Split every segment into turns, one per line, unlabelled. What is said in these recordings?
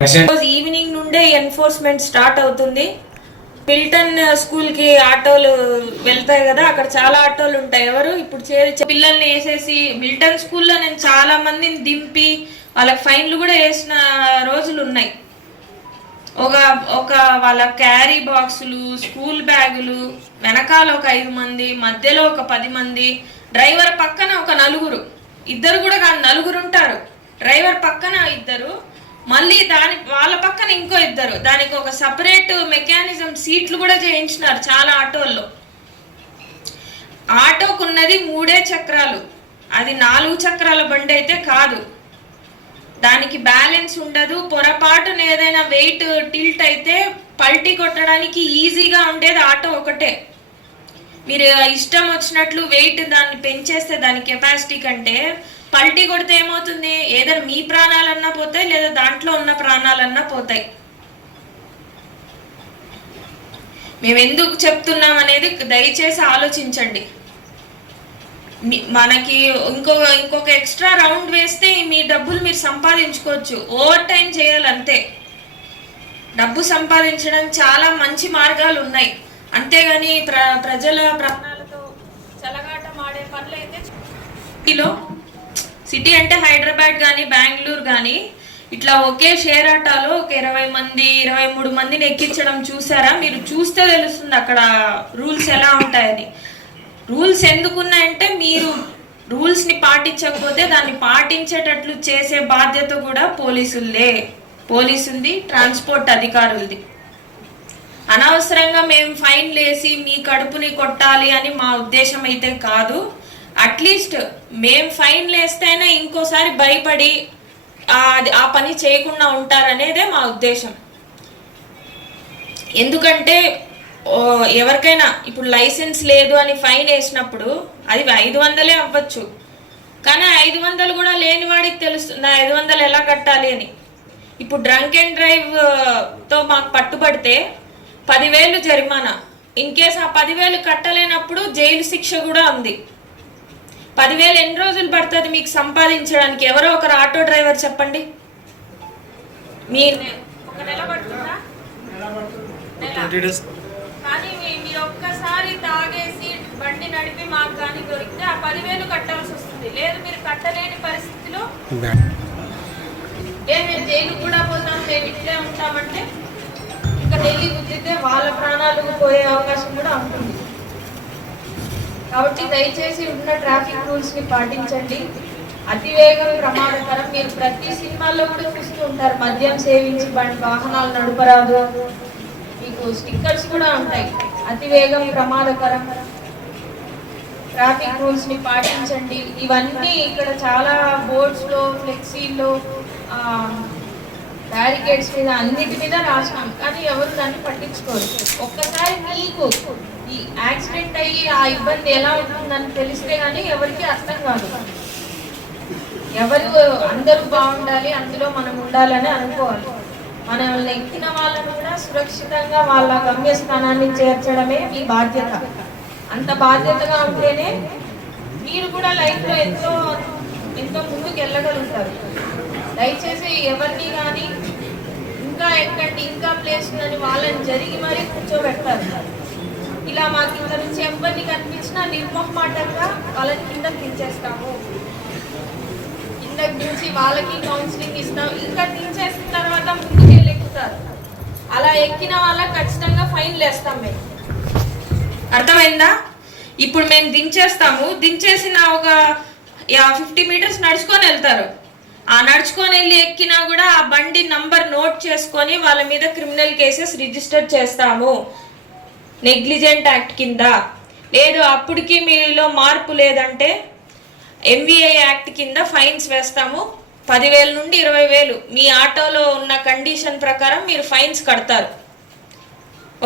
Evening నుండే enforcement start అవుతుంది. Milton school uh, కి ఆటోలు వెళ్తాయి కదా అక్కడ చాలా ఆటోలు ఉంటాయి. ఎవరు? ఇప్పుడు చేరి పిల్లల్ని వేసేసి మిల్టన్ స్కూల్లో నేను చాలా మందిని దింపి వాళ్ళకి ఫైన్లు కూడా వేసిన రోజులు ఉన్నాయి. ఒక ఒక వాళ్ళ క్యారీ బాక్సులు స్కూల్ బ్యాగులు వెనకాల ఒక ఐదు మంది మధ్యలో ఒక పది మంది డ్రైవర్ పక్కన ఒక నలుగురు. ఇద్దరు కూడా కాదు నలుగురు ఉంటారు. డ్రైవర్ పక్కన ఇద్దరు మళ్ళీ దాని వాళ్ళ పక్కన ఇంకో ఇద్దరు. దానికి ఒక సపరేట్ మెకానిజం సీట్లు కూడా చేయించినారు చాలా ఆటోల్లో. ఆటోకున్నది మూడే చక్రాలు. అది నాలుగు చక్రాల బండి అయితే కాదు. దానికి బ్యాలెన్స్ ఉండదు. పొరపాటున ఏదైనా వెయిట్ టిల్ట్ అయితే పల్టీ కొట్టడానికి ఈజీగా ఉండేది ఆటో ఒకటే. మీరు ఇష్టం వచ్చినట్లు వెయిట్ దాన్ని పెంచేస్తే దాని కెపాసిటీ కంటే పల్టీ కొడితే ఏమవుతుంది? ఏదైనా మీ ప్రాణాలన్నా పోతాయి లేదా దాంట్లో ఉన్న ప్రాణాలన్నా పోతాయి. మేము ఎందుకు చెప్తున్నాం అనేది దయచేసి ఆలోచించండి. మనకి ఇంకొక ఇంకొక ఎక్స్ట్రా రౌండ్ వేస్తే మీ డబ్బులు మీరు సంపాదించుకోవచ్చు. ఓవర్ టైం చేయాలి అంతే డబ్బు సంపాదించడం చాలా మంచి మార్గాలు ఉన్నాయి. అంతేగాని ప్ర ప్రజల ప్రాణాలతో చలగాటం ఆడే పనులు అయితే సిటీ అంటే హైదరాబాద్ కానీ బెంగళూరు కానీ ఇట్లా ఒకే షేర్ ఆటాలో ఒక ఇరవై మంది ఇరవై మూడు మందిని ఎక్కించడం చూసారా? మీరు చూస్తే తెలుస్తుంది అక్కడ రూల్స్ ఎలా ఉంటాయని. రూల్స్ ఎందుకున్నాయంటే మీరు రూల్స్ని పాటించకపోతే దాన్ని పాటించేటట్లు చేసే బాధ్యత కూడా పోలీసులే పోలీసుంది ట్రాన్స్పోర్ట్ అధికారులది. అనవసరంగా మేము ఫైన్ వేసి మీ కడుపుని కొట్టాలి అని మా ఉద్దేశం అయితే కాదు. అట్లీస్ట్ మేము ఫైన్ లేస్తేనే ఇంకోసారి భయపడి ఆ అది- ఆ పని చేయకుండా ఉంటారనేదే మా ఉద్దేశం. ఎందుకంటే ఓ, ఎవరికైనా ఇప్పుడు లైసెన్స్ లేదు అని ఫైన్ వేసినప్పుడు అది ఐదు వందలే అవ్వచ్చు. కానీ ఐదు వందలు కూడా లేని వాడికి తెలుస్తుంది ఐదు వందలు ఎలా కట్టాలి అని. ఇప్పుడు డ్రంక్ అండ్ డ్రైవ్తో మాకు పట్టుబడితే పదివేలు జరిమానా. ఇన్ కేస్ ఆ పదివేలు కట్టలేనప్పుడు జైలు శిక్ష కూడా ఉంది. పదివేలు ఎన్ని రోజులు పడుతుంది మీకు సంపాదించడానికి? ఎవరో ఒకరు ఆటో డ్రైవర్ చెప్పండి. మీ ఒక నెల పడుతుందా? నెల. కానీ మీరు ఒక్కసారి తాగేసి బండి నడిపి మాకు కానీ దొరికితే ఆ పదివేలు కట్టాల్సి వస్తుంది. లేదు మీరు కట్టలేని పరిస్థితిలో ఏ మేము జైలు కూడా పోతాం మేము ఇట్లే ఉంటామంటే ఇంకా ఢిల్లీ గుద్దితే వాళ్ళ ప్రాణాలు పోయే అవకాశం కూడా ఉంటుంది. కాబట్టి దయచేసి ఉన్న ట్రాఫిక్ రూల్స్ని పాటించండి. అతివేగం ప్రమాదకరం. మీరు ప్రతి సినిమాల్లో కూడా చూస్తూ ఉంటారు. మద్యం సేవించి బండి వాహనాలు నడపరాదు. మీకు స్టిక్కర్స్ కూడా ఉంటాయి. అతివేగం ప్రమాదకరం. ట్రాఫిక్ రూల్స్ని పాటించండి. ఇవన్నీ ఇక్కడ చాలా బోర్డ్స్లో ఫ్లెక్సీల్లో బ్యారికేడ్స్ మీద అన్నిటి మీద రాసినాం. కానీ ఎవరు దాన్ని పట్టించుకోరు. ఒక్కసారి మీకు ఈ యాక్సిడెంట్ అయ్యి ఆ ఇబ్బంది ఎలా ఉంటుందని తెలిస్తే కానీ ఎవరికి అర్థం కాదు. ఎవరు అందరూ బాగుండాలి అందులో మనం ఉండాలని అనుకోవాలి. మనల్ని ఎక్కిన వాళ్ళను కూడా సురక్షితంగా వాళ్ళ గమ్యస్థానాన్ని చేర్చడమే మీ బాధ్యత. అంత బాధ్యతగా ఉంటేనే మీరు కూడా లైఫ్లో ఎంతో ఎంతో ముందుకు వెళ్ళగలుగుతారు. దయచేసి ఎవరిని కానీ ఇంకా ఎక్కండి ఇంకా ప్లేస్ ఉందని వాళ్ళని జరిగి మరీ కూర్చోబెడతారు. ఇలా మాకు ఇంత నుంచి ఎవరిని కనిపించినా నిర్మోహమాటంగా వాళ్ళని కింద దించేస్తాము ఇంతకు నుంచి వాళ్ళకి కౌన్సిలింగ్ ఇస్తాం ఇంకా దించేసిన తర్వాత ముందుకు వెళ్ళి ఎక్కుతారు. అలా ఎక్కిన వాళ్ళకి ఖచ్చితంగా ఫైన్ వేస్తాం మేము. అర్థమైందా? ఇప్పుడు మేము దించేస్తాము. దించేసిన ఒక ఫిఫ్టీ మీటర్స్ నడుచుకొని వెళ్తారు. ఆ నడుచుకొని వెళ్ళి ఎక్కినా కూడా ఆ బండి నంబర్ నోట్ చేసుకొని వాళ్ళ మీద క్రిమినల్ కేసెస్ రిజిస్టర్ చేస్తాము. నెగ్లిజెంట్ యాక్ట్ కింద. లేదు అప్పటికి మీలో మార్పు లేదంటే ఎంవిఐ యాక్ట్ కింద ఫైన్స్ వేస్తాము. పదివేల నుండి ఇరవై వేలు. మీ ఆటోలో ఉన్న కండిషన్ ప్రకారం మీరు ఫైన్స్ కడతారు.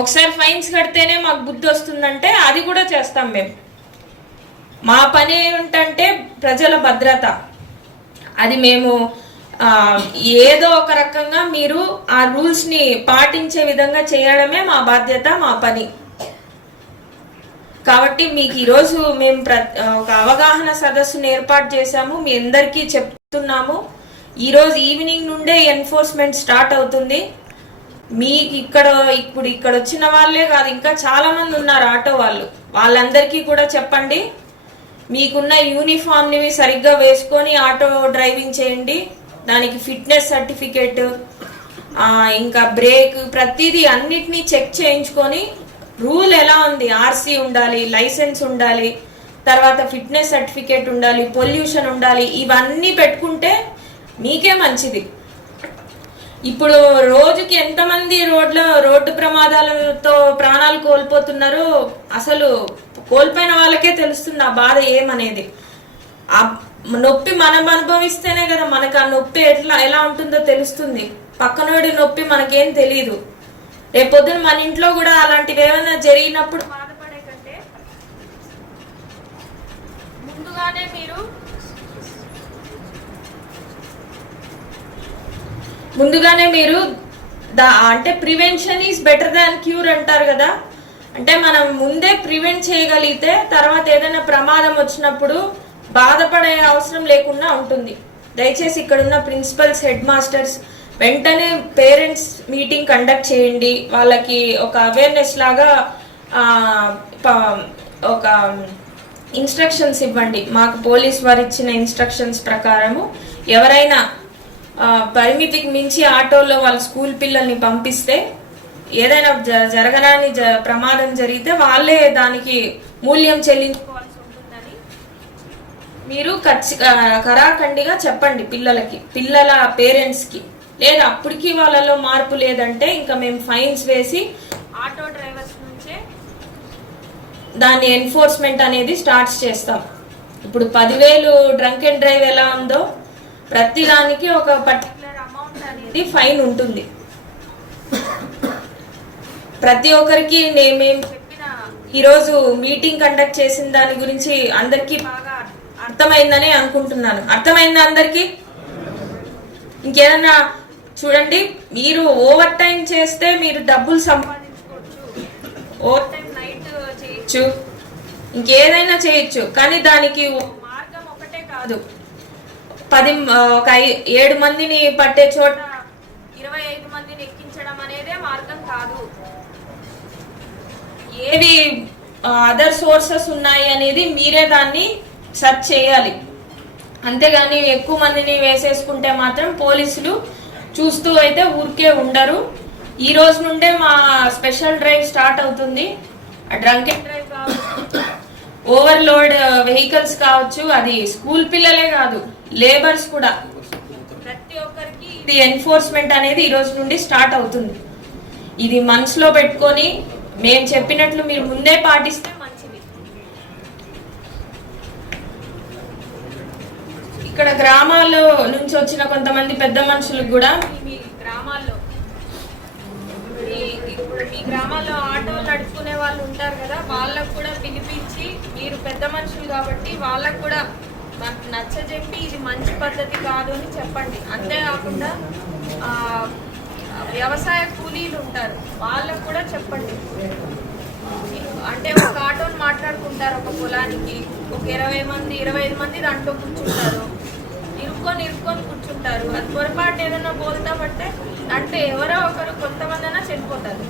ఒకసారి ఫైన్స్ కడితేనే మాకు బుద్ధి వస్తుందంటే అది కూడా చేస్తాం మేము. మా పని ఏమిటంటే ప్రజల భద్రత. అది మేము ఏదో ఒక రకంగా మీరు ఆ రూల్స్ని పాటించే విధంగా చేయడమే మా బాధ్యత మా పని. కాబట్టి మీకు ఈరోజు మేము ప్ర ఒక అవగాహన సదస్సును ఏర్పాటు చేశాము. మీ అందరికీ చెప్తున్నాము. ఈరోజు ఈవినింగ్ నుండే ఎన్ఫోర్స్మెంట్ స్టార్ట్ అవుతుంది. మీకు ఇక్కడ ఇప్పుడు ఇక్కడ వచ్చిన వాళ్ళే కాదు ఇంకా చాలా మంది ఉన్నారు ఆటో వాళ్ళు. వాళ్ళందరికీ కూడా చెప్పండి. మీకున్న యూనిఫామ్ని సరిగ్గా వేసుకొని ఆటో డ్రైవింగ్ చేయండి. దానికి ఫిట్నెస్ సర్టిఫికేట్ ఇంకా బ్రేక్ ప్రతిదీ అన్నిటినీ చెక్ చేయించుకొని రూల్ ఎలా ఉంది? ఆర్సీ ఉండాలి లైసెన్స్ ఉండాలి తర్వాత ఫిట్నెస్ సర్టిఫికేట్ ఉండాలి పొల్యూషన్ ఉండాలి ఇవన్నీ పెట్టుకుంటే మీకే మంచిది. ఇప్పుడు రోజుకి ఎంతమంది రోడ్ల రోడ్డు ప్రమాదాలతో ప్రాణాలు కోల్పోతున్నారో అసలు కోల్పోయిన వాళ్ళకే తెలుస్తుంది ఆ బాధ ఏమనేది. ఆ నొప్పి మనం అనుభవిస్తేనే కదా మనకు ఆ నొప్పి ఎట్లా ఎలా ఉంటుందో తెలుస్తుంది. పక్కనోడి నొప్పి మనకేం తెలియదు రేపొద్దున మన ఇంట్లో కూడా అలాంటివి ఏమైనా జరిగినప్పుడు బాధపడే కంటే ముందుగానే మీరు ముందుగానే మీరు దా అంటే prevention is better than cure అంటారు కదా. అంటే మనం ముందే ప్రివెంట్ చేయగలిగితే తర్వాత ఏదైనా ప్రమాదం వచ్చినప్పుడు బాధపడే అవసరం లేకుండా ఉంటుంది. దయచేసి ఇక్కడ ఉన్న ప్రిన్సిపల్స్ హెడ్ మాస్టర్స్ వెంటనే పేరెంట్స్ మీటింగ్ కండక్ట్ చేయండి. వాళ్ళకి ఒక అవేర్నెస్ లాగా ఒక ఇన్స్ట్రక్షన్స్ ఇవ్వండి. మాకు పోలీస్ వారు ఇచ్చిన ఇన్స్ట్రక్షన్స్ ప్రకారము ఎవరైనా పరిమితికి మించి ఆటోలో వాళ్ళ స్కూల్ పిల్లల్ని పంపిస్తే ఏదైనా జ- జరగరాని జ ప్రమాదం జరిగితే వాళ్ళే దానికి మూల్యం చెల్లించుకోవాల్సి ఉంటుందని మీరు ఖచ్చి కరాఖండిగా చెప్పండి పిల్లలకి పిల్లల పేరెంట్స్కి. లేదా అప్పటికి వాళ్ళలో మార్పు లేదంటే ఇంకా మేము ఫైన్స్ వేసి ఆటో డ్రైవర్స్ నుంచే దాన్ని ఎన్ఫోర్స్మెంట్ అనేది స్టార్ట్ చేస్తాం. ఇప్పుడు పదివేలు డ్రంక్ అండ్ డ్రైవ్ ఎలా ఉందో ప్రతి దానికి ఒక పర్టికులర్ అమౌంట్ అనేది ఫైన్ ఉంటుంది. ప్రతి ఒక్కరికి మేము చెప్పిన ఈరోజు మీటింగ్ కండక్ట్ చేసిన దాని గురించి అందరికీ బాగా అర్థమైందని అనుకుంటున్నాను. అర్థమైందా అందరికీ? ఇంకేదన్నా చూడండి మీరు ఓవర్ టైం చేస్తే మీరు డబ్బులు సంపాదించుకోవచ్చు. ఓవర్ టైం నైట్ చేయొచ్చు. ఇంకేదైనా చేయొచ్చు కానీ దానికి ఓ మార్గం ఒకటే కాదు. పది ఒక ఐ- ఏడు మందిని పట్టే చోట ఇరవై ఐదు మందిని ఎక్కించడం అనేదే మార్గం కాదు. ఏవి అదర్ సోర్సెస్ ఉన్నాయి అనేది మీరే దాన్ని సెర్చ్ చేయాలి. అంతేగాని ఎక్కువ మందిని వేసేసుకుంటే మాత్రం పోలీసులు చూస్తూ అయితే ఊరికే ఉండరు. ఈ రోజు నుండే మా స్పెషల్ డ్రైవ్ స్టార్ట్ అవుతుంది. డ్రంక్ అండ్ డ్రైవ్ కావచ్చు ఓవర్లోడ్ వెహికల్స్ కావచ్చు అది స్కూల్ పిల్లలే కాదు లేబర్స్ కూడా. ప్రతి ఒక్కరికి ఇది ఎన్ఫోర్స్మెంట్ అనేది ఈ రోజు నుండి స్టార్ట్ అవుతుంది. ఇది మనసులో పెట్టుకొని మేము చెప్పినట్లు మీరు ముందే పాటిస్తే మంచిది ఇక్కడ గ్రామాల్లో నుంచి వచ్చిన కొంతమంది పెద్ద మనుషులకు కూడా మీ- గ్రామాల్లో. మీ- ఇప్పుడు మీ గ్రామాల్లో ఆటోలు నడుపుకునే వాళ్ళు ఉంటారు కదా వాళ్ళకు కూడా పిలిపించి మీరు పెద్ద మనుషులు కాబట్టి వాళ్ళకు కూడా మాకు నచ్చజెప్పి ఇది మంచి పద్ధతి కాదు అని చెప్పండి. అంతేకాకుండా వ్యవసాయ కూలీలు ఉంటారు వాళ్ళకు కూడా చెప్పండి. అంటే ఒక ఆటోని మాట్లాడుకుంటారు ఒక పొలానికి ఒక ఇరవై మంది ఇరవై ఐదు మంది దాంట్లో కూర్చుంటారు. ఇరుక్కొని ఇరుక్కొని కూర్చుంటారు. అది పొరపాటు ఏదైనా బోల్తామంటే అంటే ఎవరో ఒకరు కొంతమంది అయినా చనిపోతారు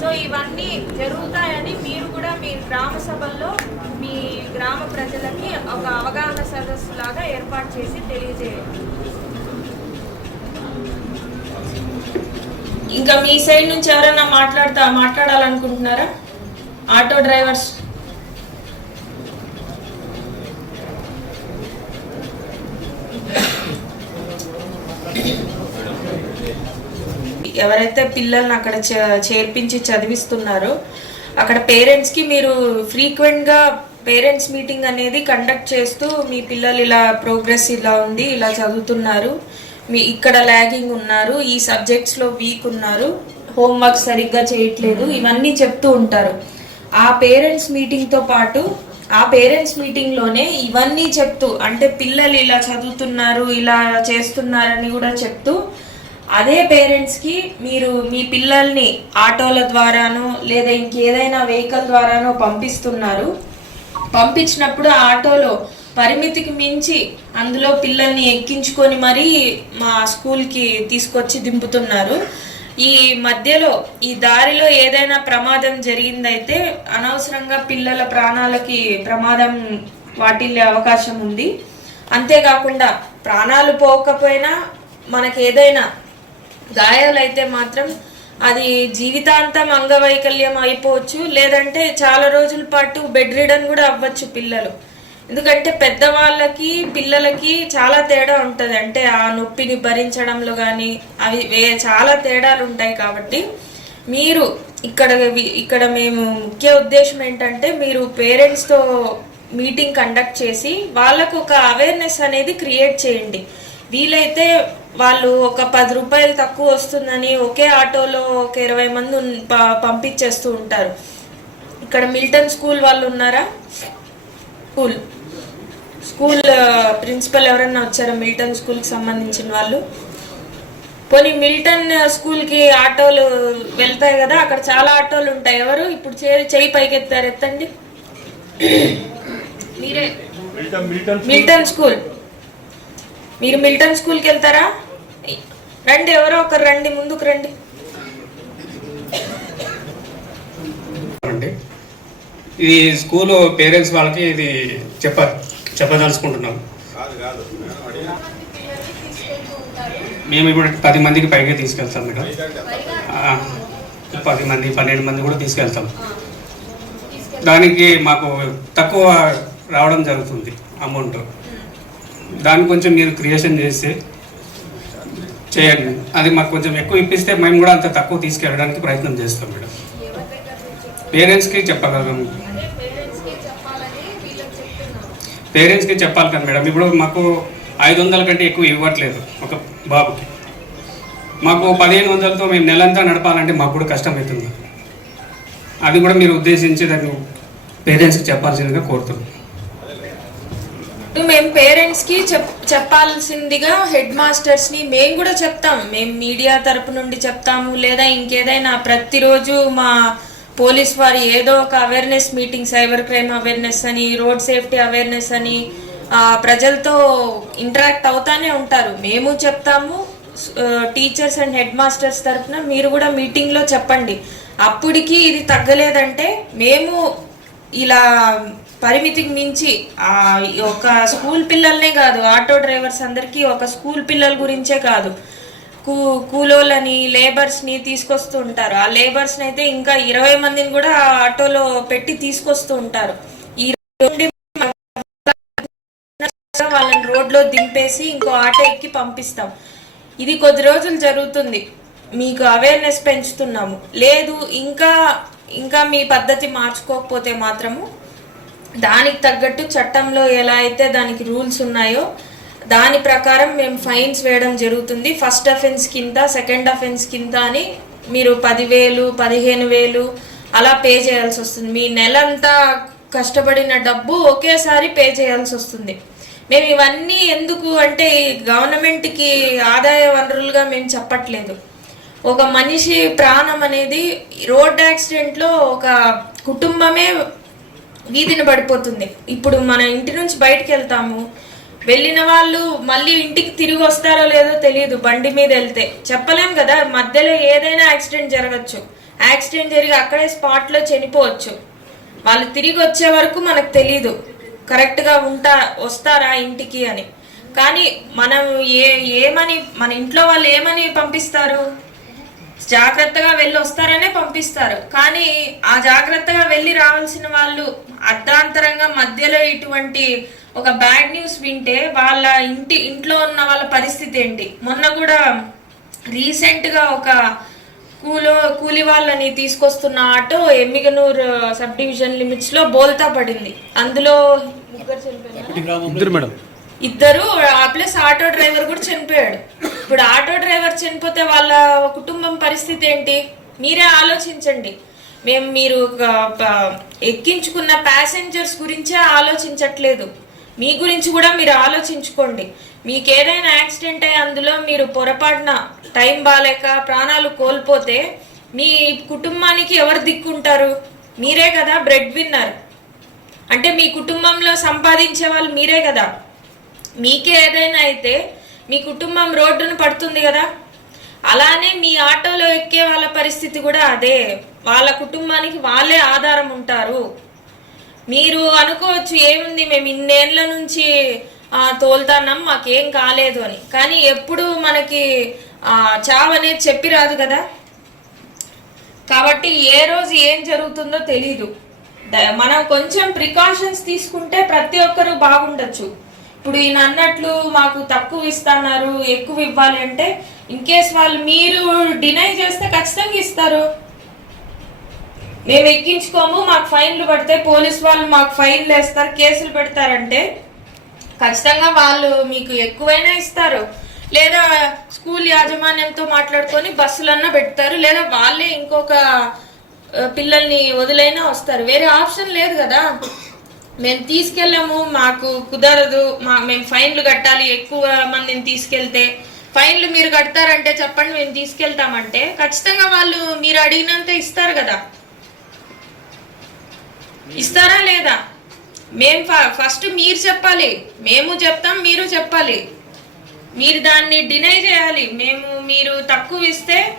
సో ఇవన్నీ జరుగుతాయని మీరు కూడా మీ గ్రామ సభల్లో మీ గ్రామ ప్రజలకి ఒక అవగాహన సదస్సు లాగా ఏర్పాటు చేసి తెలియజేయండి. ఇంకా మీ సైడ్ నుంచి ఎవరైనా మాట్లాడతా మాట్లాడాలనుకుంటున్నారా? ఆటో డ్రైవర్స్ ఎవరైతే పిల్లల్ని అక్కడ చేర్పించి చదివిస్తున్నారో అక్కడ పేరెంట్స్కి మీరు ఫ్రీక్వెంట్గా పేరెంట్స్ మీటింగ్ అనేది కండక్ట్ చేస్తూ మీ పిల్లలు ఇలా ప్రోగ్రెస్ ఇలా ఉంది ఇలా చదువుతున్నారు మీ ఇక్కడ ల్యాగింగ్ ఉన్నారు ఈ సబ్జెక్ట్స్లో వీక్ ఉన్నారు హోంవర్క్ సరిగ్గా చేయట్లేదు ఇవన్నీ చెప్తూ ఉంటారు. ఆ పేరెంట్స్ మీటింగ్తో పాటు ఆ పేరెంట్స్ మీటింగ్లోనే ఇవన్నీ చెప్తూ అంటే పిల్లలు ఇలా చదువుతున్నారు ఇలా చేస్తున్నారని కూడా చెప్తూ అదే పేరెంట్స్కి మీరు మీ పిల్లల్ని ఆటోల ద్వారానో లేదా ఇంకేదైనా వెహికల్ ద్వారానో పంపిస్తున్నారు. పంపించినప్పుడు ఆ ఆటోలో పరిమితికి మించి అందులో పిల్లల్ని ఎక్కించుకొని మరీ మా స్కూల్కి తీసుకొచ్చి దింపుతున్నారు. ఈ మధ్యలో ఈ దారిలో ఏదైనా ప్రమాదం జరిగిందైతే అనవసరంగా పిల్లల ప్రాణాలకి ప్రమాదం వాటిల్లే అవకాశం ఉంది. అంతేకాకుండా ప్రాణాలు పోకపోయినా మనకి ఏదైనా గాయాలైతే మాత్రం అది జీవితాంతం అంగవైకల్యం అయిపోవచ్చు. లేదంటే చాలా రోజుల పాటు బెడ్ రిడన్ కూడా అవ్వచ్చు పిల్లలు. ఎందుకంటే పెద్దవాళ్ళకి పిల్లలకి చాలా తేడా ఉంటుంది. అంటే ఆ నొప్పిని భరించడంలో కానీ అవి వే చాలా తేడాలు ఉంటాయి కాబట్టి మీరు ఇక్కడ ఇక్కడ మేము ముఖ్య ఉద్దేశం ఏంటంటే మీరు పేరెంట్స్తో మీటింగ్ కండక్ట్ చేసి వాళ్ళకు ఒక అవేర్నెస్ అనేది క్రియేట్ చేయండి. వీలైతే వాళ్ళు ఒక పది రూపాయలు తక్కువ వస్తుందని ఒకే ఆటోలో ఒక ఇరవై మంది పంపించేస్తూ ఉంటారు. ఇక్కడ మిల్టన్ స్కూల్ వాళ్ళు ఉన్నారా? స్కూల్. స్కూల్ ప్రిన్సిపల్ ఎవరన్నా వచ్చారా మిల్టన్ స్కూల్కి సంబంధించిన వాళ్ళు? పోనీ మిల్టన్ స్కూల్కి ఆటోలు వెళ్తాయి కదా అక్కడ చాలా ఆటోలు ఉంటాయి. ఎవరు? ఇప్పుడు చేరి చెయ్యి పైకెత్తారు. ఎత్తండి. మీరే. Milton school. మీరు మిల్టన్ స్కూల్కి వెళ్తారా? రండి ఎవరో ఒకరు రండి ముందుకు రండి.
ఇది స్కూల్ పేరెంట్స్ వాళ్ళకి ఇది చెప్ప చెప్పదలుచుకుంటున్నాం. మేము ఇప్పుడు పది మందికి పైగా తీసుకెళ్తాం మేడం. ఆ, పది మంది పన్నెండు మంది కూడా తీసుకెళ్తాం. దానికి మాకు తక్కువ రావడం జరుగుతుంది అమౌంట్. దాన్ని కొంచెం మీరు క్రియేషన్ చేస్తే చేయండి. అది మాకు కొంచెం ఎక్కువ ఇప్పిస్తే మేము కూడా అంత తక్కువ తీసుకెళ్ళడానికి ప్రయత్నం చేస్తాం మేడం. పేరెంట్స్కి చెప్పగలం పేరెంట్స్కి చెప్పాలి కదా మేడం. ఇప్పుడు మాకు ఐదు వందల కంటే ఎక్కువ ఇవ్వట్లేదు ఒక బాబుకి. మాకు పదిహేను వందలతో మేము నెలంతా నడపాలంటే మాకు కూడా కష్టమవుతుంది. అది కూడా మీరు ఉద్దేశించి దాన్ని పేరెంట్స్కి చెప్పాల్సిందిగా కోరుతున్నాం.
మేము పేరెంట్స్కి చెప్ చెప్పాల్సిందిగా హెడ్ మాస్టర్స్ని మేము కూడా చెప్తాం. మేము మీడియా తరపు నుండి చెప్తాము లేదా ఇంకేదైనా ప్రతిరోజు మా పోలీస్ వారు ఏదో ఒక awareness meeting cyber crime awareness అని రోడ్ సేఫ్టీ అవేర్నెస్ అని ప్రజలతో ఇంటరాక్ట్ అవుతానే ఉంటారు. మేము చెప్తాము టీచర్స్ అండ్ హెడ్ మాస్టర్స్ తరపున మీరు కూడా మీటింగ్లో చెప్పండి. అప్పటికి ఇది తగ్గలేదంటే మేము ఇలా పరిమితికి మించి ఒక స్కూల్ పిల్లల్నే కాదు ఆటో డ్రైవర్స్ అందరికీ ఒక స్కూల్ పిల్లల గురించే కాదు. కూ కూలోళ్ళని లేబర్స్ని తీసుకొస్తూ ఉంటారు. ఆ లేబర్స్ని అయితే ఇంకా ఇరవై మందిని కూడా ఆటోలో పెట్టి తీసుకొస్తూ ఉంటారు. ఈ వాళ్ళని రోడ్లో దింపేసి ఇంకో ఆటో ఎక్కి పంపిస్తాం. ఇది కొద్ది రోజులు జరుగుతుంది. మీకు అవేర్నెస్ పెంచుతున్నాము. లేదు ఇంకా ఇంకా మీ పద్ధతి మార్చుకోకపోతే మాత్రము దానికి తగ్గట్టు చట్టంలో ఎలా అయితే దానికి రూల్స్ ఉన్నాయో దాని ప్రకారం మేము ఫైన్స్ వేయడం జరుగుతుంది. ఫస్ట్ అఫెన్స్ కింద సెకండ్ అఫెన్స్ కింద అని మీరు పదివేలు పదిహేను వేలు అలా పే చేయాల్సి వస్తుంది. మీ నెలంతా కష్టపడిన డబ్బు ఒకేసారి పే చేయాల్సి వస్తుంది. మేము ఇవన్నీ ఎందుకు అంటే ఈ గవర్నమెంట్కి ఆదాయ వనరులుగా మేము చెప్పట్లేదు. ఒక మనిషి ప్రాణం అనేది రోడ్ యాక్సిడెంట్లో ఒక కుటుంబమే వీధిని పడిపోతుంది. ఇప్పుడు మన ఇంటి నుంచి బయటికి వెళ్తాము. వెళ్ళిన వాళ్ళు మళ్ళీ ఇంటికి తిరిగి వస్తారో లేదో తెలియదు బండి మీద వెళ్తే. చెప్పలేం కదా మధ్యలో ఏదైనా యాక్సిడెంట్ జరగచ్చు. యాక్సిడెంట్ జరిగి అక్కడే స్పాట్లో చనిపోవచ్చు. వాళ్ళు తిరిగి వచ్చే వరకు మనకు తెలియదు కరెక్ట్గా ఉంటా వస్తారా ఇంటికి అని. కానీ మనం ఏ ఏమని మన ఇంట్లో వాళ్ళు ఏమని పంపిస్తారు? జాగ్రత్తగా వెళ్ళి వస్తారనే పంపిస్తారు. కానీ ఆ జాగ్రత్తగా వెళ్ళి రావాల్సిన వాళ్ళు అర్ధాంతరంగా మధ్యలో ఇటువంటి ఒక బ్యాడ్ న్యూస్ వింటే వాళ్ళ ఇంటి ఇంట్లో ఉన్న వాళ్ళ పరిస్థితి ఏంటి? మొన్న కూడా రీసెంట్గా ఒక కూలో కూలి వాళ్ళని తీసుకొస్తున్న ఆటో ఎమ్మిగనూర్ సబ్ డివిజన్ లిమిట్స్లో బోల్తా పడింది. అందులో ముగ్గురు చనిపోయారు?
ఇద్దరు
ఆ ప్లస్ ఆటో డ్రైవర్ కూడా చనిపోయాడు. ఇప్పుడు ఆటో డ్రైవర్ చనిపోతే వాళ్ళ కుటుంబం పరిస్థితి ఏంటి? మీరే ఆలోచించండి. మేము మీరు ఒక ఎక్కించుకున్న ప్యాసింజర్స్ గురించే ఆలోచించట్లేదు. మీ గురించి కూడా మీరు ఆలోచించుకోండి. మీకు ఏదైనా యాక్సిడెంట్ అయ్యి అందులో మీరు పొరపాటున టైం బాగాలేక ప్రాణాలు కోల్పోతే మీ కుటుంబానికి ఎవరు దిక్కుంటారు? మీరే కదా బ్రెడ్ విన్నర్. అంటే మీ కుటుంబంలో సంపాదించే వాళ్ళు మీరే కదా. మీకే ఏదైనా అయితే మీ కుటుంబం రోడ్డున పడుతుంది కదా? అలానే మీ ఆటోలో ఎక్కే వాళ్ళ పరిస్థితి కూడా అదే. వాళ్ళ కుటుంబానికి వాళ్ళే ఆధారం ఉంటారు. మీరు అనుకోవచ్చు ఏముంది మేము ఇన్నేళ్ళ నుంచి ఆ, తోలుతాన్నాం మాకేం కాలేదు అని. కానీ ఎప్పుడు మనకి ఆ, చావు అనేది చెప్పి రాదు కదా? కాబట్టి ఏ రోజు ఏం జరుగుతుందో తెలీదు. మనం కొంచెం ప్రికాషన్స్ తీసుకుంటే ప్రతి ఒక్కరు బాగుండొచ్చు. ఇప్పుడు ఈయన అన్నట్లు మాకు తక్కువ ఇస్తున్నారు ఎక్కువ ఇవ్వాలి అంటే ఇన్ కేస్ వాళ్ళు మీరు డినై చేస్తే ఖచ్చితంగా ఇస్తారు. మేము ఎక్కించుకోము మాకు ఫైన్లు పడితే పోలీస్ వాళ్ళు మాకు ఫైన్లు వేస్తారు కేసులు పెడతారంటే ఖచ్చితంగా వాళ్ళు మీకు ఎక్కువైనా ఇస్తారు. లేదా స్కూల్ యాజమాన్యంతో మాట్లాడుకొని బస్సులన్నా పెడతారు లేదా వాళ్ళే ఇంకొక పిల్లల్ని వదిలైనా వస్తారు. వేరే ఆప్షన్ లేదు కదా. మేము తీసుకెళ్ళాము మాకు కుదరదు మా మేము ఫైన్లు కట్టాలి ఎక్కువ మందిని తీసుకెళ్తే. ఫైన్లు మీరు కడతారంటే చెప్పండి మేము తీసుకెళ్తామంటే. ఖచ్చితంగా వాళ్ళు మీరు అడిగినంత ఇస్తారు కదా. ఇస్తారా లేదా? మేము ఫ- ఫస్ట్ మీరు చెప్పాలి మేము చెప్తాం మీరు చెప్పాలి. మీరు దాన్ని డినై చేయాలి. మేము మీరు తక్కువ ఇస్తే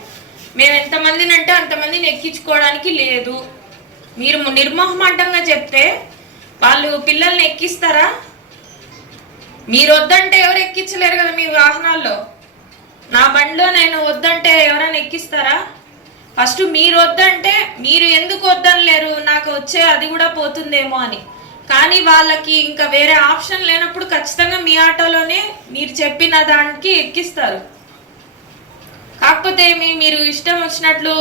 మేము ఎంతమందిని అంటే అంతమందిని ఎక్కించుకోవడానికి లేదు. మీరు నిర్మోహమాటంగా చెప్తే వాళ్ళు పిల్లల్ని ఎక్కిస్తారా? మీరు వద్దంటే ఎవరు ఎక్కించలేరు కదా మీ వాహనాల్లో. నా బండిలో నేను వద్దంటే ఎవరైనా ఎక్కిస్తారా? ఫస్ట్ మీరు వద్దంటే మీరు ఎందుకు వద్దనలేరు? నాకు వచ్చే అది కూడా పోతుందేమో అని. కానీ వాళ్ళకి ఇంకా వేరే ఆప్షన్ లేనప్పుడు ఖచ్చితంగా మీ ఆటోలోనే మీరు చెప్పిన దానికి ఎక్కిస్తారు. కాకపోతే మీ మీరు ఇష్టం వచ్చినట్లు